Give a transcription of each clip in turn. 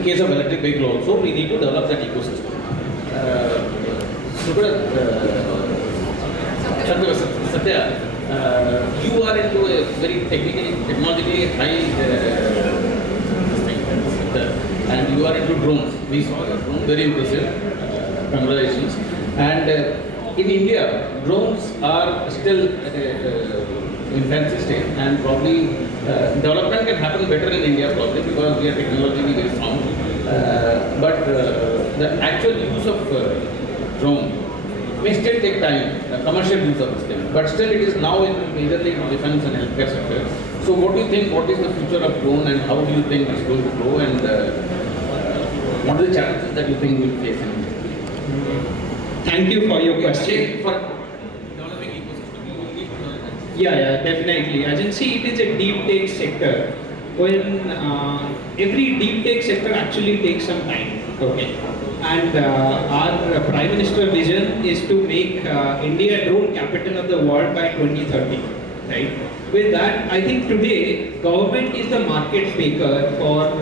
in case of electric vehicle also, we need to develop that ecosystem. Satya, you are into a very technologically high sector, and you are into drones. We saw your drone, very impressive. Congratulations. And in India, drones are still in fancy state, and probably development can happen better in India probably because we are technologically very strong. But the actual use of drone may still take time, commercial use of this thing. But still it is now in majorly in defense and healthcare sector. So what do you think, what is the future of drone and how do you think it's going to grow, and what are the challenges that you think we will face in India? Thank you for your question. For developing ecosystem, Yeah, definitely. As you see, it is a deep tech sector. When every deep tech sector actually takes some time. Okay. And our Prime Minister vision is to make India drone capital of the world by 2030. Right. With that, I think today government is the market maker for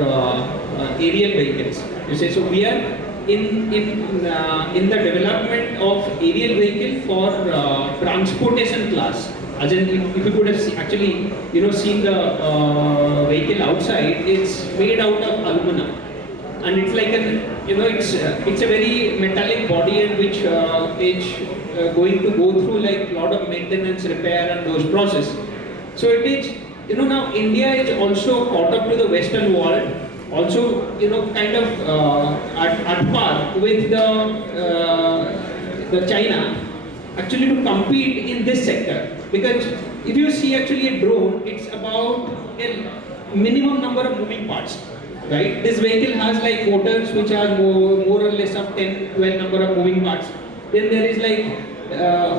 aerial vehicles. You say so. We are in the development of aerial vehicle for transportation class. As in, if you could have actually seen the vehicle outside, it's made out of aluminum, and it's like it's a very metallic body, and which going to go through like lot of maintenance, repair, and those process. So it is now India is also caught up to the Western world. Also, kind of at par with the China, actually to compete in this sector. Because if you see actually a drone, it's about a minimum number of moving parts, right? This vehicle has like motors which are more or less of 10, 12 number of moving parts. Then there is like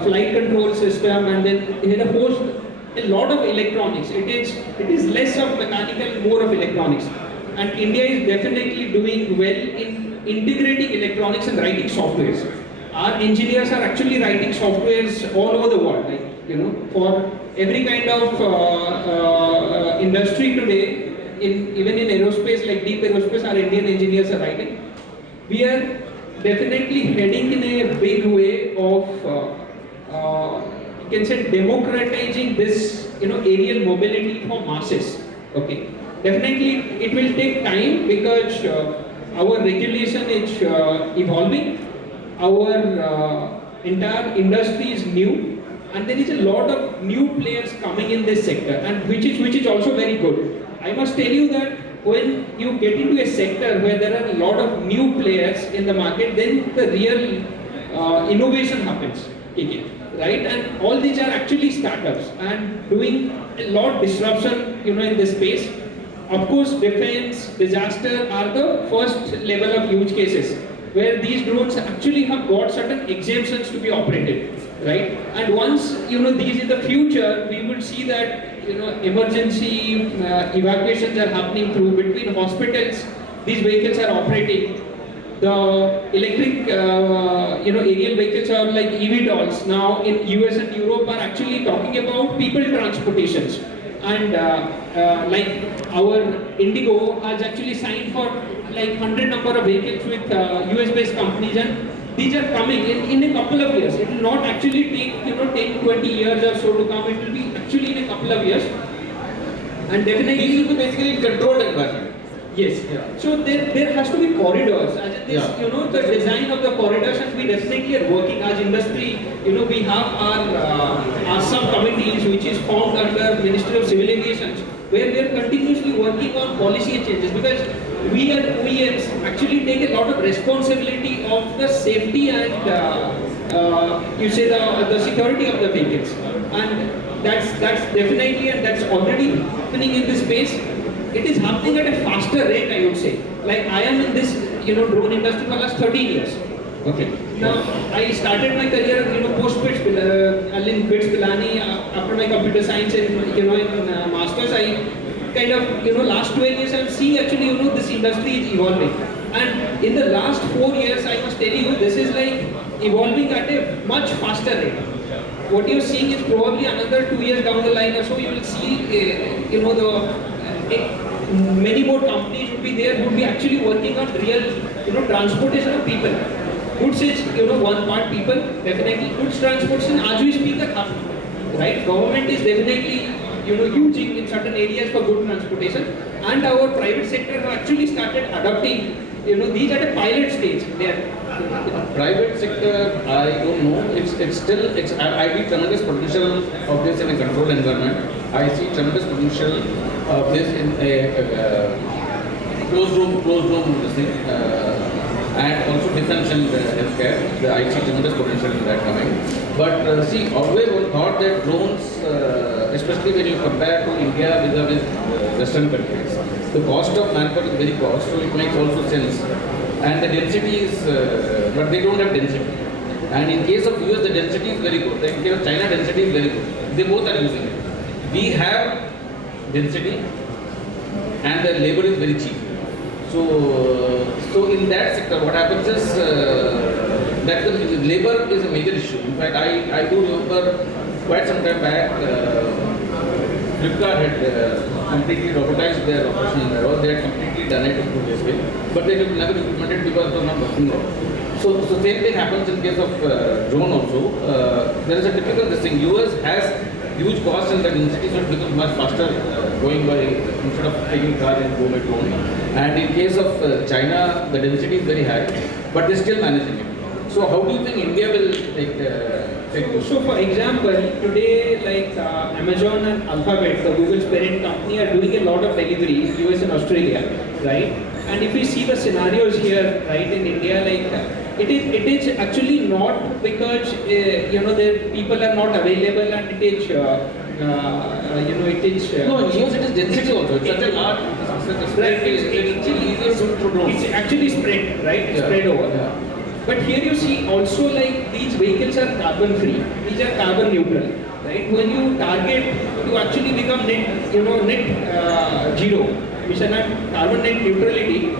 flight control system, and then in a host, a lot of electronics. It is less of mechanical, more of electronics. And India is definitely doing well in integrating electronics and writing softwares. Our engineers are actually writing softwares all over the world, like for every kind of industry today. Even in aerospace, like deep aerospace, our Indian engineers are writing. We are definitely heading in a big way of you can say democratizing this aerial mobility for masses. Okay. Definitely, it will take time because our regulation is evolving. Our entire industry is new, and there is a lot of new players coming in this sector, and which is also very good. I must tell you that when you get into a sector where there are a lot of new players in the market, then the real innovation happens. Right? And all these are actually startups and doing a lot of disruption in this space. Of course, defense, disaster are the first level of use cases where these drones actually have got certain exemptions to be operated, right? And once these in the future, we will see that emergency evacuations are happening through between hospitals. These vehicles are operating. The electric aerial vehicles are like eVTOLs now in US and Europe are actually talking about people transportations. And like our Indigo has actually signed for like 100 number of vehicles with US based companies, and these are coming in a couple of years. It will not actually take 10, 20 years or so to come. It will be actually in a couple of years. And definitely these will be basically controlled environment. Yes. Yeah. So there has to be corridors. As in this, the design of the corridors, and we definitely are working as industry. We have our subcommittees which is formed under Ministry of Civil Aviation, where we are continuously working on policy changes, because we as OEMs actually take a lot of responsibility of the safety and you say the security of the vehicles, and that's definitely, and that's already happening in this space. It is happening at a faster rate, I would say. Like I am in this drone industry for the last 13 years. Okay. Now I started my career post BITS Pilani after my computer science and in masters. I kind of last 12 years I'm seeing actually this industry is evolving, and in the last 4 years I must tell you this is like evolving at a much faster rate. What you're seeing is probably another 2 years down the line or so you will see many more companies would be there, would be actually working real, transportation of people. Goods is, one part people, definitely. Goods transportation, as we speak, are happening, right? Government is definitely, using in certain areas for good transportation, and our private sector have actually started adopting, these at a pilot stage. They are, Private sector, I don't know. It's still. I see tremendous potential of this in a controlled environment. I see tremendous potential of this in a closed room this thing, and also defense and healthcare. I see tremendous potential in that coming. But see, always one thought that drones, especially when you compare to India with Western countries, the cost of manpower is very cost, so it makes also sense. And the density is, but they don't have density. And in case of US, the density is very good. In case of China, density is very good. They both are using it. We have density, and the labor is very cheap. So in that sector, what happens is that the labor is a major issue. In fact, I do remember quite some time back, Flipkart had completely robotized their operation in Bangalore. They had completely done it in this way, but they have never implemented because it was not working well. So same thing happens in case of drone also. There is a typical this thing. US has huge cost and the density, so it becomes much faster going by instead of taking car and go by drone. And in case of China, the density is very high, but they're still managing it. So how do you think India will take this? So for example, today like Amazon and Alphabet, the Google's parent company, are doing a lot of delivery in US and Australia, right? And if we see the scenarios here, right, in India, like it is actually not because the people are not available, and it is it is no, in US it is density also. It's such a large. Right, it's actually easier to drone. It's actually spread, right? Yeah. Spread over. Yeah. But here you see also like these vehicles are carbon free. These are carbon neutral, right? When you target to actually become net zero, emission and carbon net neutrality,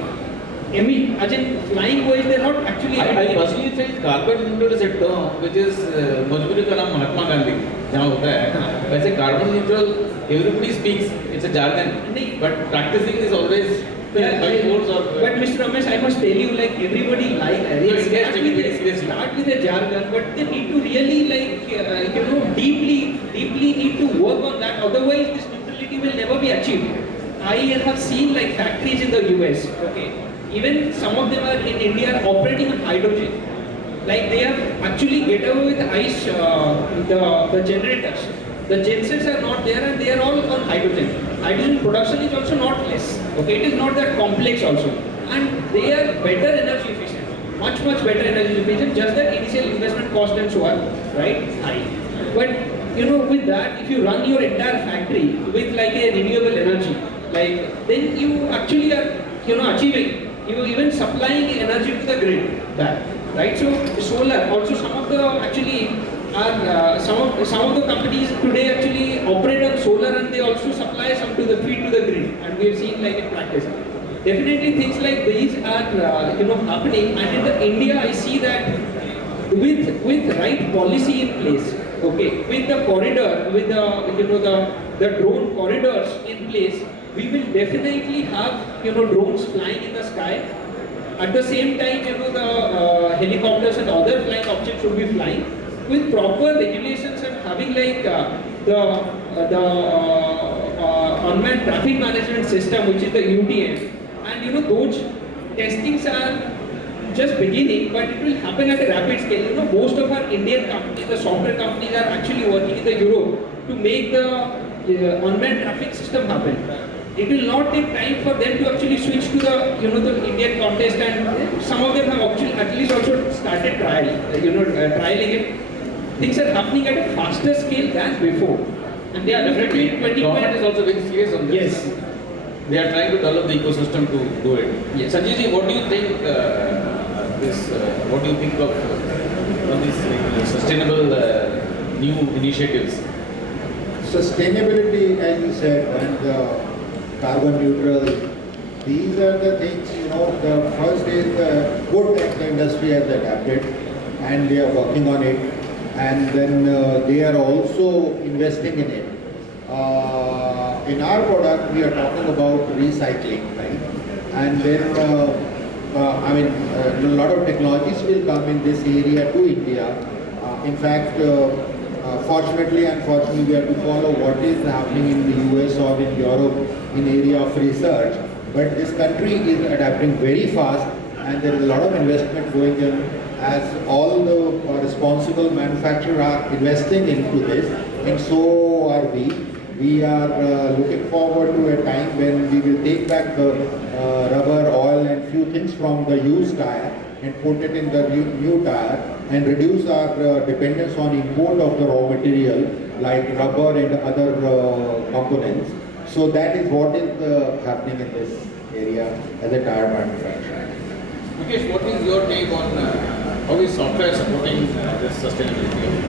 as in flying wise, they're not actually. I personally think carbon neutral is a term which is मजबूरी का नाम महात्मा गांधी जहाँ होता है. वैसे carbon neutral everybody speaks. It's a jargon, but practicing is always by force or. But Mr. Ramesh, I must tell you, like everybody start with a jargon, but they need to really deeply need to work on that. Otherwise, this neutrality will never be achieved. I have seen like factories in the US. Okay, even some of them are in India are operating on hydrogen. Like they have actually get away with ICE, the generators. The gensets are not there, and they are all on hydrogen. Hydrogen production is also not less. Okay, it is not that complex also, and they are better energy efficient, much better energy efficient. Just that initial investment cost and so on, right? High. But with that, if you run your entire factory with like a renewable energy, like then you actually are achieving, even supplying energy to the grid back, right? So solar also, some of the actually are some of the companies today actually operate on solar, and they also supply some to the feed to the grid, and we have seen like in practice. Definitely things like these are happening, and in India I see that with right policy in place, okay, with the corridor, with the drone corridors in place, we will definitely have drones flying in the sky. At the same time, the helicopters and other flying objects should be flying with proper regulations and having like the unmanned traffic management system, which is the UTM, and those testings are just beginning, but it will happen at a rapid scale. Most of our Indian companies, the software companies, are actually working in the Europe to make the unmanned traffic system happen. It will not take time for them to actually switch to the Indian context, and some of them have actually at least also started trialing it. Things are happening at a faster scale than before, and they are definitely Government is also very serious on this. Yes, They are trying to develop the ecosystem to do it. Yes. Sanjay ji, what do you think? What do you think of these sustainable new initiatives? Sustainability, as you said, and carbon neutral. These are the things. The first is the good that the industry has adapted, and they are working on it, and then they are also investing in it. In our product, we are talking about recycling, right? And then and a lot of technologies will come in this area to India. In fact, fortunately, unfortunately, we have to follow what is happening in the US or in Europe in area of research. But this country is adapting very fast, and there is a lot of investment going in, as all the responsible manufacturers are investing into this, and so are we. We are looking forward to a time when we will take back the rubber, oil and few things from the used tire and put it in the new tire and reduce our dependence on import of the raw material like rubber and other components. So that is what is happening in this area as a tire manufacturer. Mukesh, what is your take on how is software supporting this sustainability?